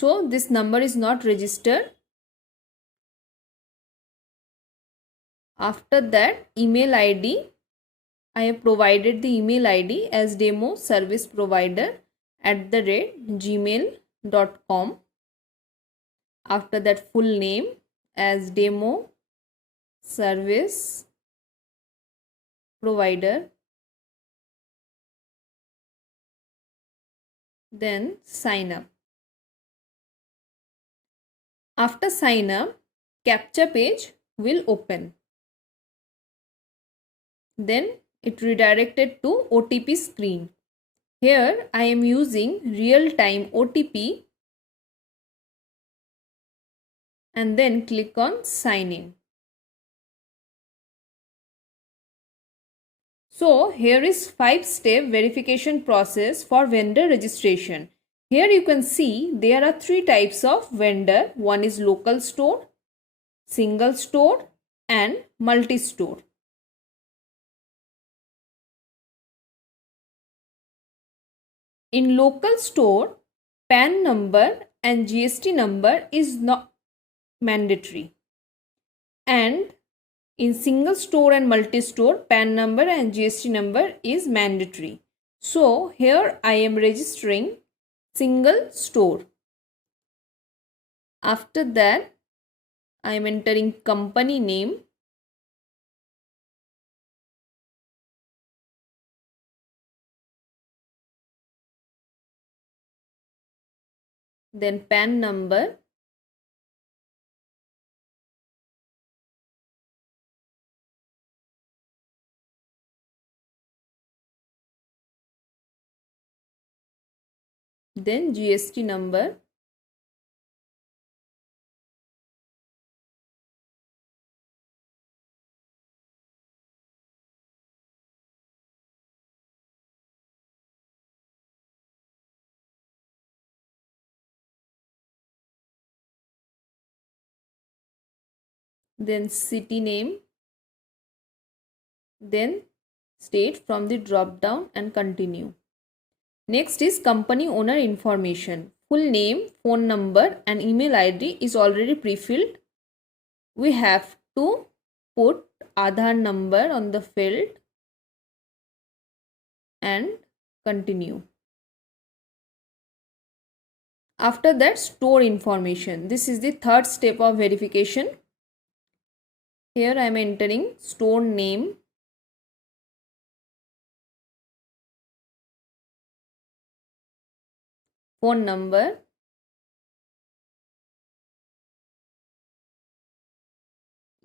So this number is not registered. After that, email ID, I have provided the email ID as demo service provider @gmail.com. After that, full name as demo service provider. Then sign up. After sign up, CAPTCHA page will open. Then it redirected to OTP screen. Here I am using real-time OTP and then click on sign in. So here is 5-step verification process for vendor registration. Here you can see there are 3 types of vendor. One is local store, single store and multi-store. In local store, PAN number and GST number is not mandatory. And in single store and multi-store, PAN number and GST number is mandatory. So here I am registering single store. After that, I am entering company name. Then PAN number. Then GST number. Then city name. Then state from the drop down and continue. Next is company owner information. Full name, phone number and email ID is already pre-filled. We have to put Aadhaar number on the field and continue. After that, store information. This is the 3rd step of verification. Here I am entering store name, phone number,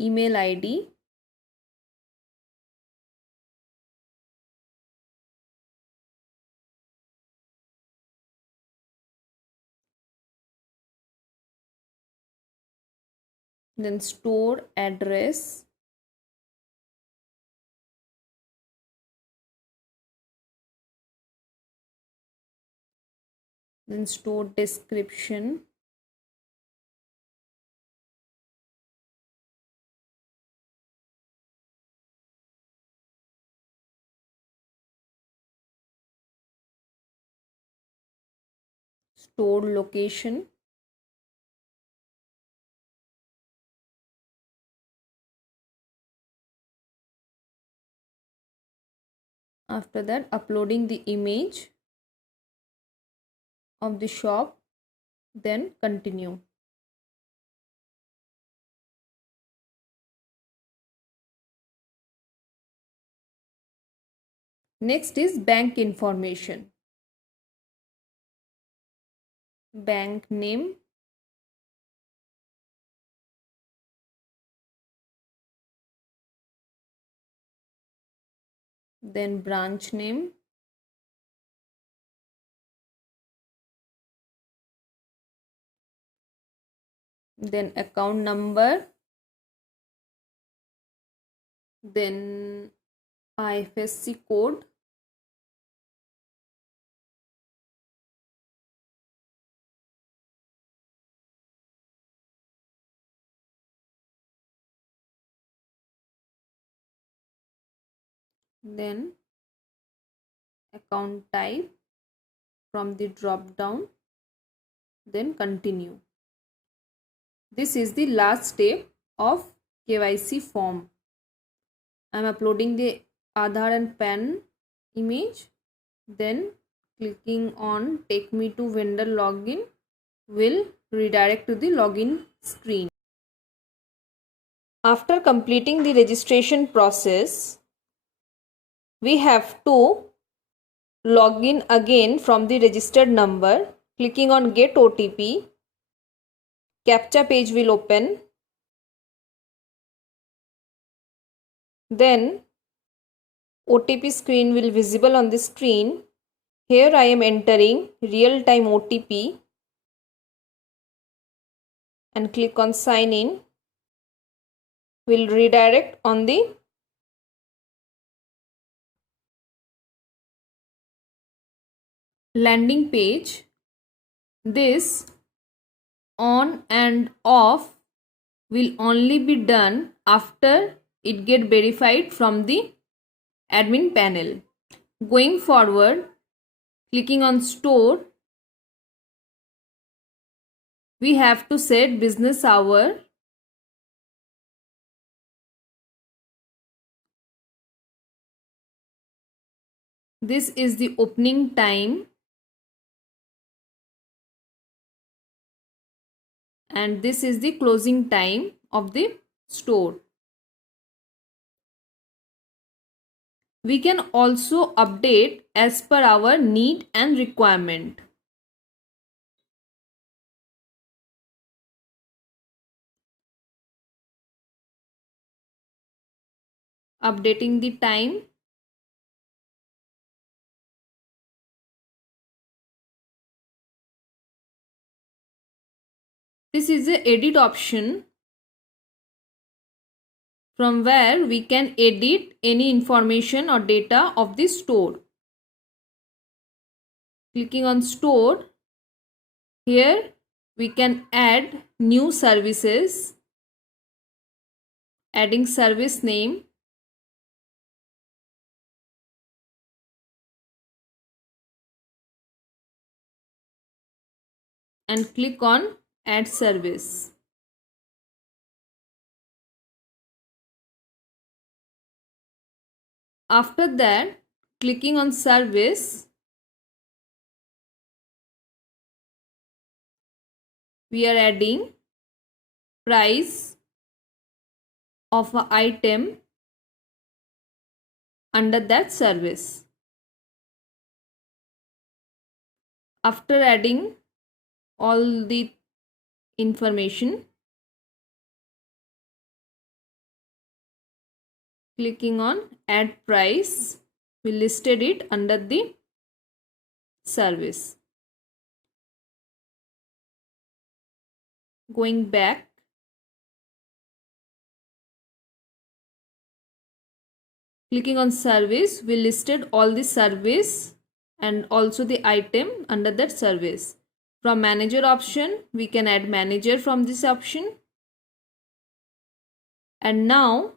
email ID, then store address, then store description, store location, after that uploading the image of the shop, then continue. Next is bank information. Bank name, then branch name, then account number, then IFSC code, then account type from the drop down, then continue. This is the last step of KYC form. I am uploading the Aadhaar and PAN image, then clicking on take me to vendor login will redirect to the login screen. After completing the registration process, we have to log in again from the registered number. Clicking on get OTP, CAPTCHA page will open. Then OTP screen will visible on the screen. Here I am entering real-time OTP and click on sign in. Will redirect on the landing page. This on and off will only be done after it get verified from the admin panel. Going forward, clicking on store, we have to set business hour. This is the opening time and this is the closing time of the store. We can also update as per our need and requirement. Updating the time. This is the edit option from where we can edit any information or data of the store. Clicking on store, here we can add new services, adding service name, and click on add service. After that, clicking on service, we are adding price of an item under that service. After adding all the information, clicking on add price, we listed it under the service. Going back, clicking on service, we listed all the service and also the item under that service. From manager option, we can add manager from this option. And now,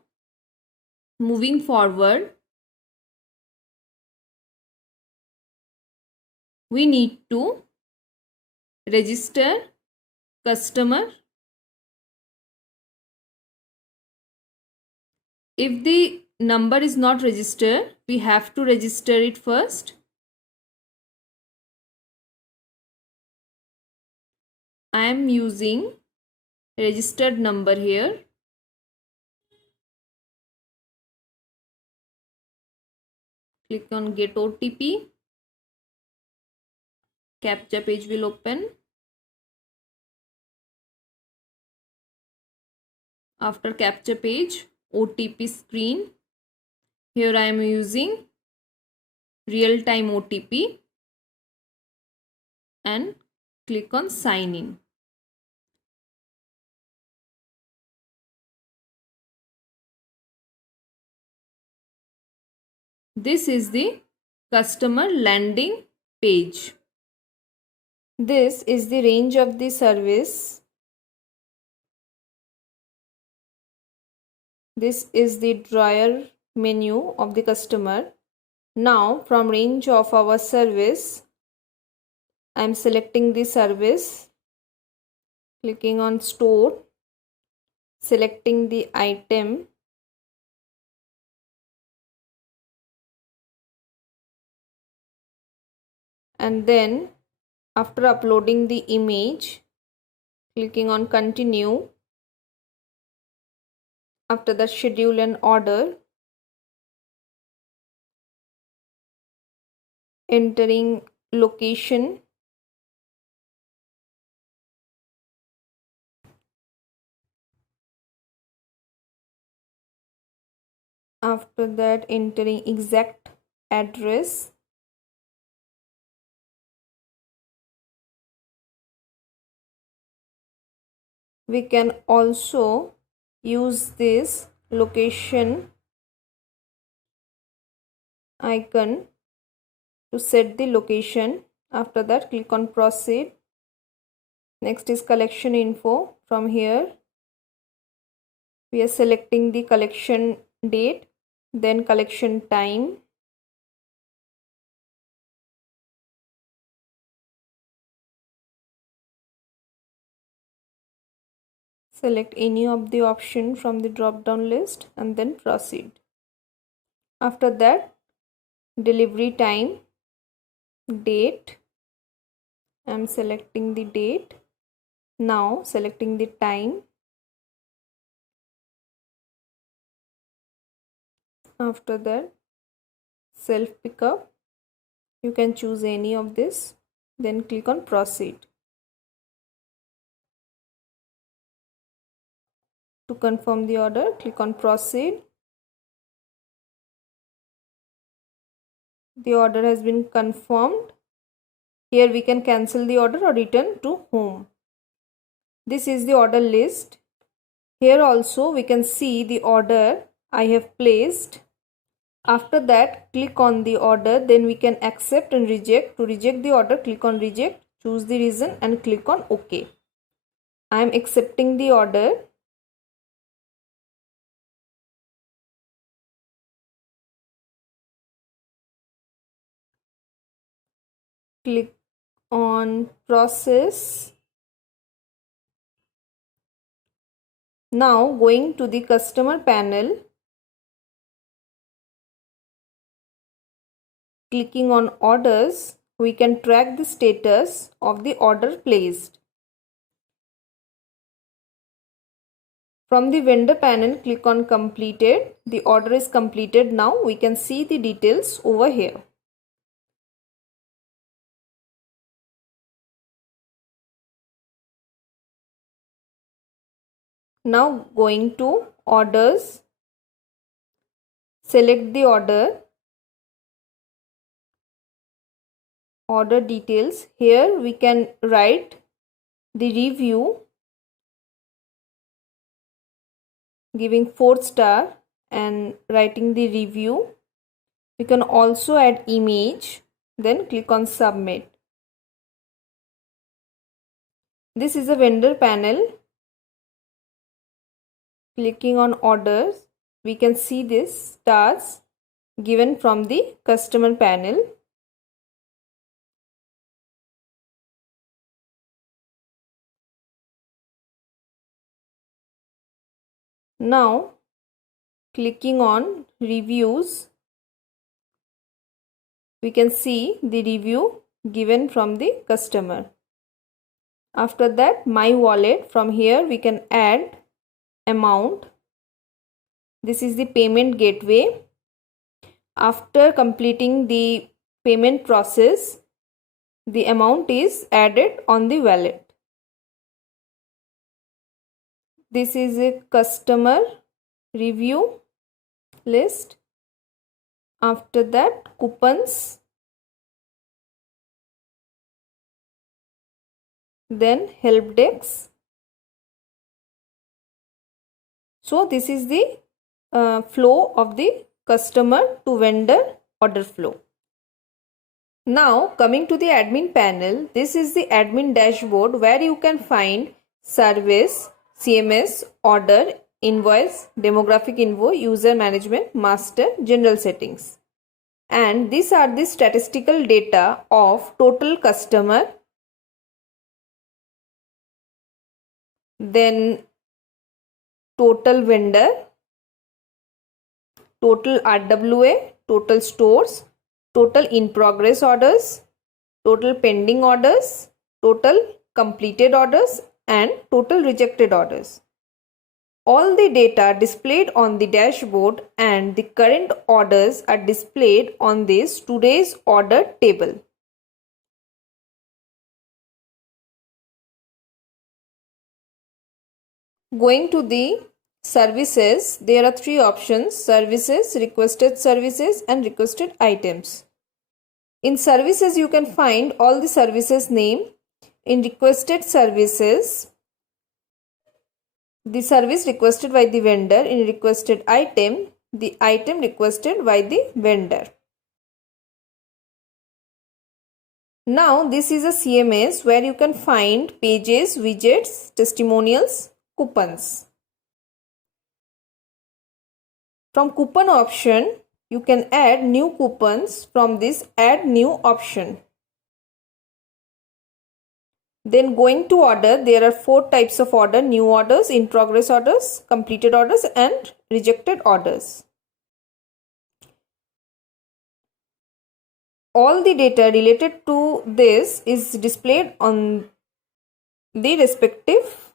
moving forward, we need to register customer. If the number is not registered, we have to register it first. I am using registered number here. Click on get OTP. CAPTCHA page will open. After CAPTCHA page, OTP screen. Here I am using real-time OTP and click on sign in. This is the customer landing page. This is the range of the service. This is the drawer menu of the customer. Now from range of our service, I am selecting the service clicking on store, selecting the item, and then after uploading the image, clicking on continue. After that, schedule an order, entering location, after that entering exact address, we can also use this location icon to set the location. After that, click on proceed. Next is collection info. From here we are selecting the collection date, then collection time, select any of the option from the drop down list and then proceed. After that, delivery time, date, I am selecting the date. Now selecting the time. After that, self pickup, you can choose any of this, then click on proceed. To confirm the order, click on proceed. The order has been confirmed. Here we can cancel the order or return to home. This is the order list. Here also we can see the order I have placed. After that, click on the order, then we can accept and reject. To reject the order, click on reject, choose the reason and click on OK. I am accepting the order. Click on process. Now going to the customer panel, clicking on orders, we can track the status of the order placed. From the vendor panel, click on completed. The order is completed. Now we can see the details over here. Now going to orders, select the order, order details. Here we can write the review, giving 4 star and writing the review. We can also add image, then click on submit. This is a vendor panel. Clicking on orders, we can see this stars given from the customer panel. Now clicking on reviews, we can see the review given from the customer. After that, my wallet, from here we can add amount. This is the payment gateway. After completing the payment process, the amount is added on the wallet. This is a customer review list. After that, coupons, then help desk. So this is the flow of the customer to vendor order flow. Now coming to the admin panel, this is the admin dashboard where you can find service, CMS, order, invoice, demographic info, user management, master, general settings. And these are the statistical data of total customer, then total vendor, total RWA, total stores, total in progress orders, total pending orders, total completed orders, and total rejected orders. All the data are displayed on the dashboard and the current orders are displayed on this today's order table. Going to the services, there are three options: services, requested services, and requested items. In services, you can find all the services name. In requested services, the service requested by the vendor. In requested item, the item requested by the vendor. Now this is a CMS where you can find pages, widgets, testimonials, coupons. From coupon option, you can add new coupons from this add new option. Then going to order, there are 4 types of order: new orders, in progress orders, completed orders, and rejected orders. All the data related to this is displayed on the respective .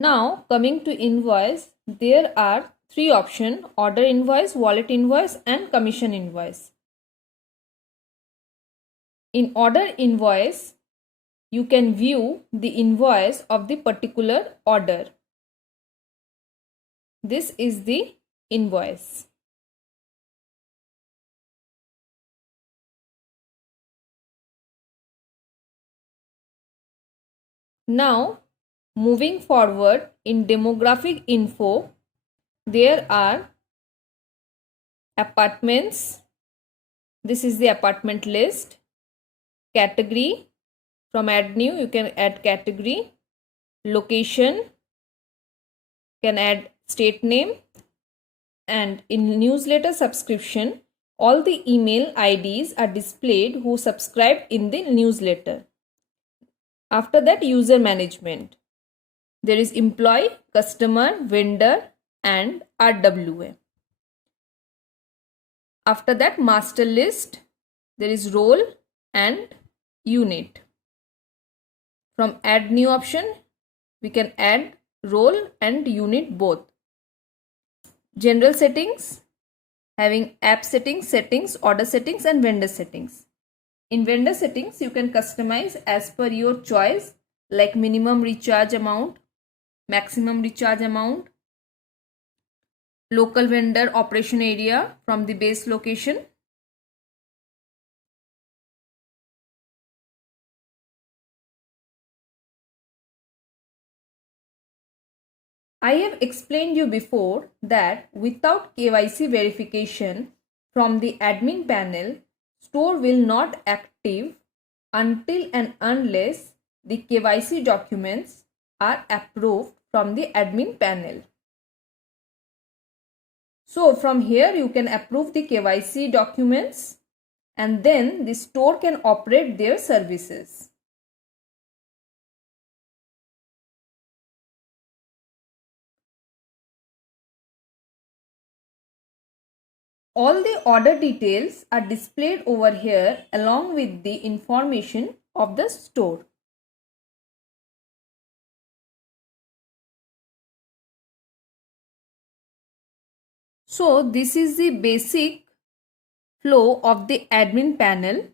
Now coming to invoice, there are 3 options: order invoice, wallet invoice, and commission invoice. In order invoice, you can view the invoice of the particular order. This is the invoice. Now, moving forward, in demographic info, there are apartments. This is the apartment list. Category, from add new, you can add category. Location, can add state name. And in newsletter subscription, all the email IDs are displayed who subscribed in the newsletter. After that, user management. There is employee, customer, vendor, and RWA. After that, master list. There is role and unit. From add new option, we can add role and unit both. General settings, having app settings, order settings, and vendor settings. In vendor settings, you can customize as per your choice, like minimum recharge amount, maximum recharge amount, local vendor operation area from the base location. I have explained you before that without KYC verification from the admin panel, store will not active until and unless the KYC documents are approved from the admin panel. So from here you can approve the KYC documents and then the store can operate their services. All the order details are displayed over here along with the information of the store. So this is the basic flow of the admin panel.